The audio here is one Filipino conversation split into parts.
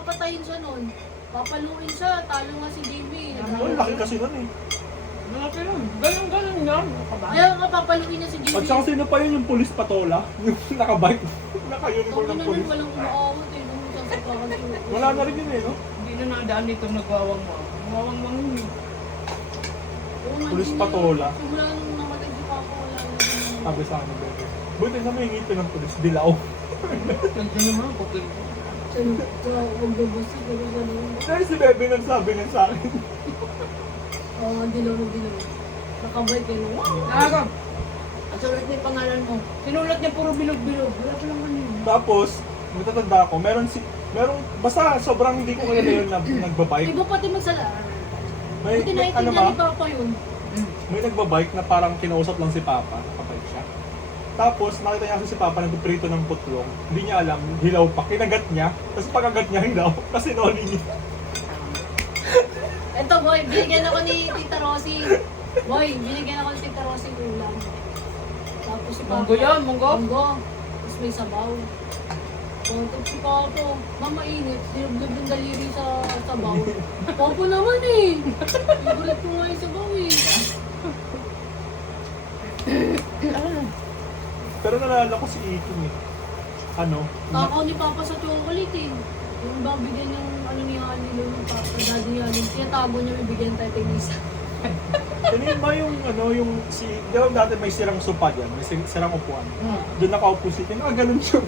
papatayin siya nun. Papaluin siya, talo nga si Jimmy. Oh, laki kasi nun eh. Malaki nun. Ganun yan. Kaya nga papaluin niya si Jimmy. At saka sino pa yun yung police patola? Yung nakabike. Naka-uniform ng police. Walang umaawat eh. Nung sasapakan siya. Wala na rin yun eh, no? Hindi na nadaan dito nagwawang-wang. Wawang-wang yun eh. Police patola. Simula nung namatay si Papa, wala na rin. Sabi sa akin, bebe. Buti na may ngipin ng police. Dilaw. Nandiyan naman, pupil ko. Kaya magbabasa ko rin gano'n. Kaya si bebe nagsabi nga sa akin. Oo, dilaw na dilaw. Nakabay kayo. Wow! Nakakam. Ang sulat niya yung pangalan mo. Sinulat niya puro bilog-bilog. Wala pa naman yun. Tapos, matatanda ako, basta sobrang hindi ko kilala yun na nagbabike. Iba pati magsala. May, Buti may, ano naiintindihan ba? ni Papa yun. May nagbabike na parang kinausap lang si Papa, nakabike siya. Tapos nakita niya kasi si Papa nagpiprito ng putlong. Hindi niya alam, hilaw pa. Kinagat niya. Tapos pagkagat niya, hilaw. Kasi noli niya. Ito boy, binigyan ako ni Tita Rosie. Boy, binigyan ako ni Tita Rosie ng ulam. Tapos si Papa. Munggo yan, munggo. Munggo. Tapos may sabaw. Tapos si Papa, mamainit. Sinublob ng daliri sa sabaw. Papa naman eh. Favorite ko nga yung sabaw eh. Pero nalala ko si Iking eh. Ano? Takaw ni Papa sa chocolate eh. Yung bang bigyan yung ano ni Halilo ng Papa, daddy niya. Tinatago niya may bigyan tayo kay Lisa. Kanina ba yung ano, yung si... Di ba dati may sirang sopa dyan, may sirang upuan. Doon nakaupo si Iking. Ganun siya.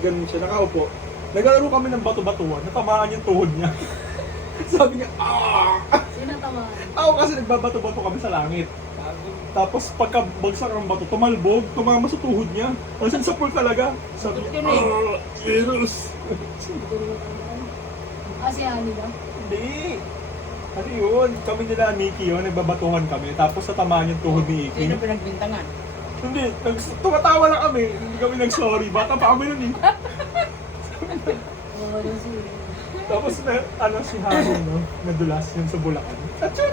Ganun siya, nakaupo. Naglalaro kami ng bato-batuan, natamaan yung tuhod niya. Sabi niya, Sinatamaan. Ako kasi nagbabato-bato kami sa langit. Tapos pagkabagsak ng bato, tumalbog, tumama sa tuhod niya. Kasi sa pool talaga. Sabi niya, virus. Si Hani ba? Hindi. Ano yun? Kami nila Nikki yun, nagbabatuhan kami. Tapos natamaan yung tuhod ni Iki. Sino pinagbintangan? Hindi, tumatawa lang kami. Hindi kami nag-sorry. Bata pa kami nun eh. Oo, yun si... Tapos ano si Hani, no? Nadulas yun sa Bulacan. Achoo!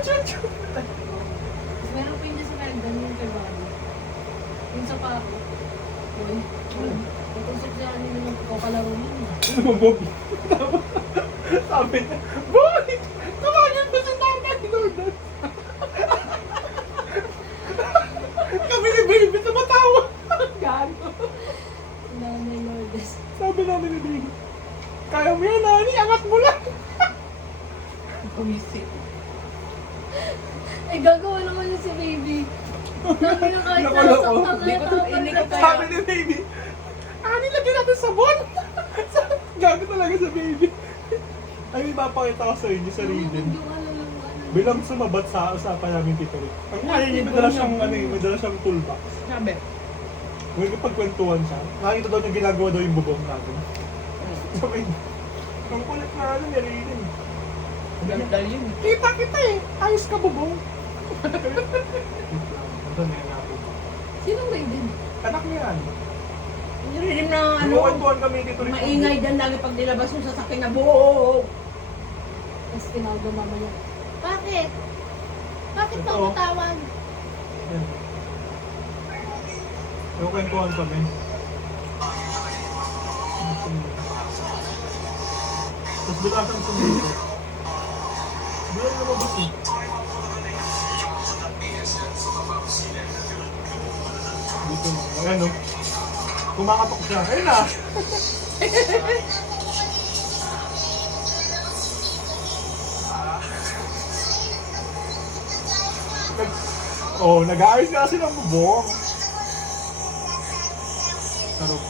Meron pa yun dyan sa Meldan yung kay Bobby. Yung sa Paco. Boy. Natusok si Hani naman pagkakalaro mo. Lumubog. Sabi niya, boy! Tawagin mo si Nanay Lourdes! Kami ni Baby tumatawa. Gago. Nanay Lourdes. Sabi namin ni Baby, kaya mo yan, Nani, angat mo lang. Bumisip. Eh, gagawa naman yun si Baby. Sabi na kahit Nakaloko. nasaktan Hindi ko Sabi ni Baby, Ani, lagyan natin sabon. Gago talaga sa Baby. Ay, may papakita ko sa inyo sa Riden. Bilang sumabat sa usapan namin Tito Rick. May dala siyang, may dala siyang toolbox. Sabi. May kapagkwentuhan siya. Nakita daw niya ginagawa daw yung bubong natin. Sabi, ang kulit na ni Riden. Dal yun. Kita eh! Ayos ka bubong! Ito na yung natin. Sinong Raiden? Anak niya yan. Narinig na ano. Nagkukwentuhan kami Tito Rick. Maingay dyan lagi pag nilabas yung sasakyan na buo. Tapos tinawag ng mama niya. Bakit? Bakit Ito. pa matawag? Yan. Nagkukwentuhan kami. Tapos bilang siyang sumito. Bilang lumabas eh. Dito mo. Ayan o. Kumakatok siya. Ayun na! Nag-aayos nga kasi ng bubong. Sarap.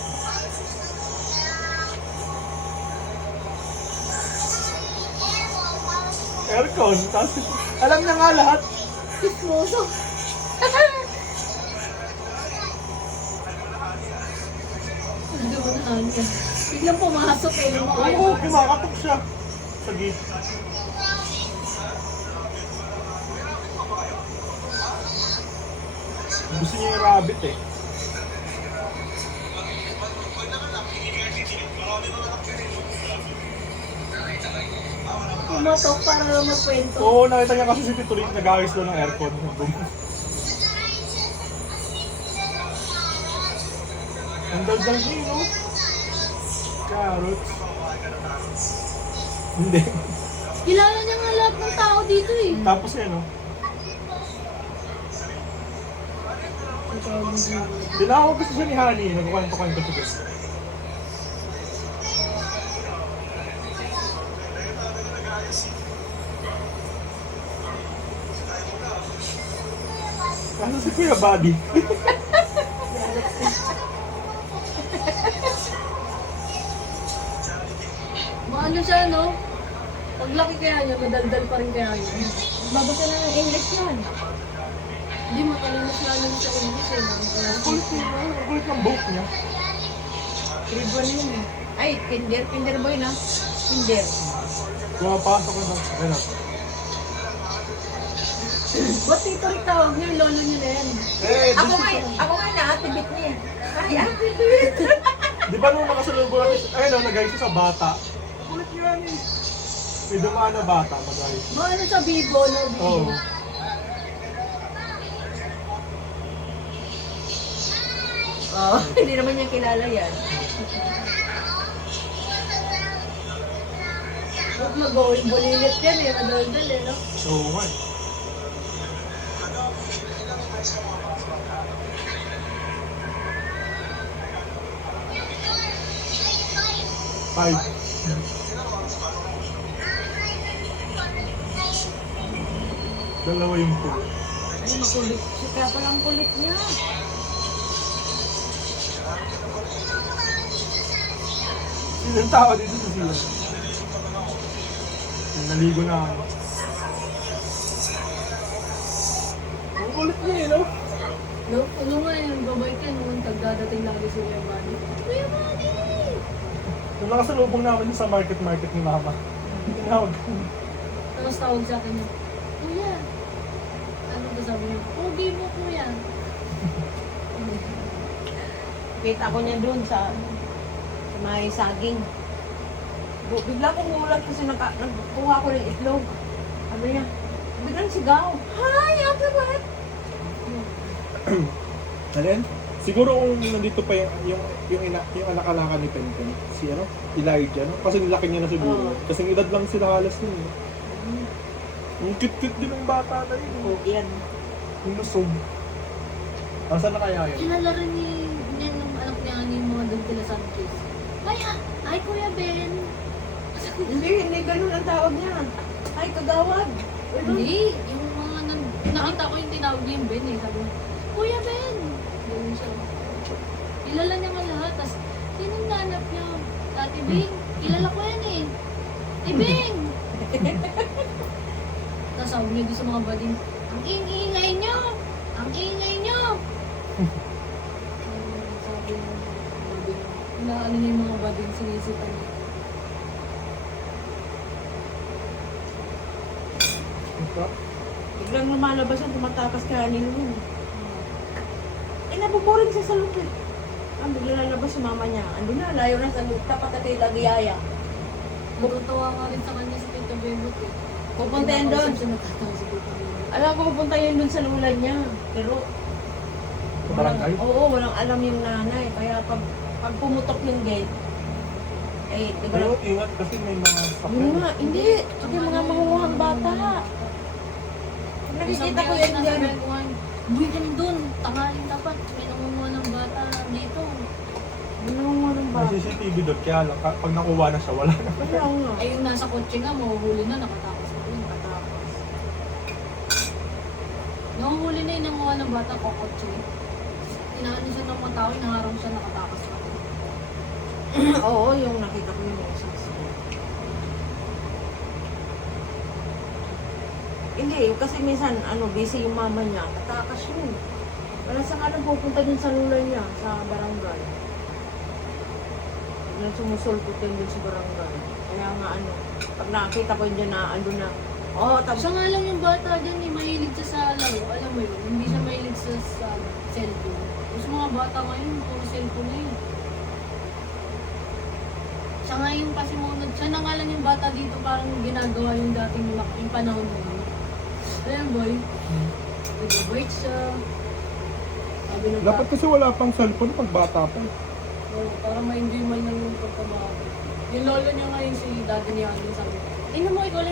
Aircon, tapos alam niya nga lahat. Kismoso. Lumahan niya. Biglang pumasok eh. Oo, kumakatok siya. Sa gate. Gusto niya yung rabbit eh. Pumatok para lang magkwento. Oo, nakita niya kasi si Tito Rick nag-ayos doon ng aircon. Ang daldal niyo, no? Carrots. Hindi. Kilala niya nga lahat ng tao dito eh. Tapos yan, no? Tinawag kasi siya ni Honey, nagkukwento-kwento siya doon. Ano si Kuya Buddy? Maano siya, no? Paglaki kaya niya, madaldal pa rin kaya niya. Babasa na ng English yan. Hindi, matalinis lalo niya sa English eh. Ang kulit niya, ang kulit ng boat niya. Grade 1 yun eh. Ay, kinder. Kinder boy na. Kinder. Pumapasok na ng, ano, Ba't Tito Rick tawag niya? Yung lolo niya na yan. Ako nga na-atibit niya. Ay, atibit. Di ba nung nakasalubong natin, ayun o, nag-ayos siya sa bata. Kulit niya yan eh. May dumaan na bata, mag-ayos. Maano sa Bibo, no? Bibo. Oo. Oo, hindi naman niya kilala yan. Huwag mag-gawin bulilit yan eh. Madaldal eh, no? Oo nga eh. Five. Dalawa yung pool. Ay, makulit. Sika pa lang kulit niya. Yung tao dito sa sila. Yung naligo na ako. Ang kulit niya eh, no? No? Ano nga yung babay ka nung tagdadating lagi si Kuya Manny. Kuya Manny! Nung nakasalubong namin sa market ni Mama. Tinawag. Tapos tawag sa akin, Kuya! Ano ba sabi niya? Pogi mo, Kuya! Kita ko niya dun sa may saging. Bigla kong gulat kasi nagkuha ko ng itlog. Ano niya? Biglang sigaw. Hi, Ate Wet! Alin? Siguro kung nandito pa yung anak-anakan ni Penten, si ano, Elijah, no? Kasi nilaki niya na siguro. Oo. Kasi edad lang sila halos nun. Eh. Yung cute-cute din ng bata na yun. Oh, yan. Yung lusog. Asan na kaya yun? Kilala rin ni nung anak niya ni mga doon kila Sanchez. Ay, Kuya Ben! Hindi ganun ang tawag niya. Ay, kagawad. Hindi, yung mga nakita ko yung tinawag niya yung Ben eh. Sabi niya, Kuya Ben! Ganun siya. Kilala niya nga lahat. Tapos, sinong nanap niya? Ate Bing, kilala ko yan eh. Ibing! Tapos sabi niya doon sa mga bading, ang ingay niyo! Ang ingay niyo! Sabi niya, inaano niya yung mga bading, sinisipan niya. Ito? Biglang lumalabas yan, tumatakas kaya nilunod. Eh, nabuboring siya sa loob eh. Biglang lalabas si mama niya. Ando na, layo na sa loob. Tapat na kay Lagiyaya. Natutuwa ka rin sa kanya si Tito Bebot eh. Pupunta yan doon. Siya natatawa si Tito Bebot. Alam ko, pupunta yan doon sa lulan niya. Pero, Sa barangay? oo, walang alam yung nanay. Kaya pag pumutok yung gate, eh, di ba? Pero ingat kasi may mga Yun nga, hindi. Tsaka yung mga manguhang bata. Pag nakikita ko yan dyan. Uy, yan doon. Tangaling dapat. May nangunguha ng bata dito. Manguhang ng May bata. CCTV doon, kaya lang, pag nakuha na siya, wala na. Kaya nga. Ay, yung nasa kotse nga, mahuhuli na. Nakatakas na rin. Nahuhuli na yung nanguha ng bata ko kotse. Inaano siya ng mga tao, inaharang siya, nakatakas na rin. Oo, yung nakita ko yung isa. Hindi, kasi minsan, busy yung mama niya, tatakas yun. Wala sa alam pupunta din sa lulan niya, sa barangay. Biglang sumusulpot din dun sa barangay. Kaya nga pag nakita ko yun dyan na, tapos Siya nga lang yung bata dyan, mahilig siya sa laro. Alam mo yun, hindi siya mahilig sa cellphone. Tapos mga bata ngayon, puro cellphone na yun. Siya nga yung pasimunod. Siya na nga lang yung bata dito parang ginagawa yung dating yung panahon mo. Ayan boy, nag-break siya. Sabi ng Dapat kasi wala pang cellphone pag bata pa. para ma-enjoy man lang yung pagkabata. Yung lolo niya ngayon si daddy niya, sabi, tingnan mo, ikaw lang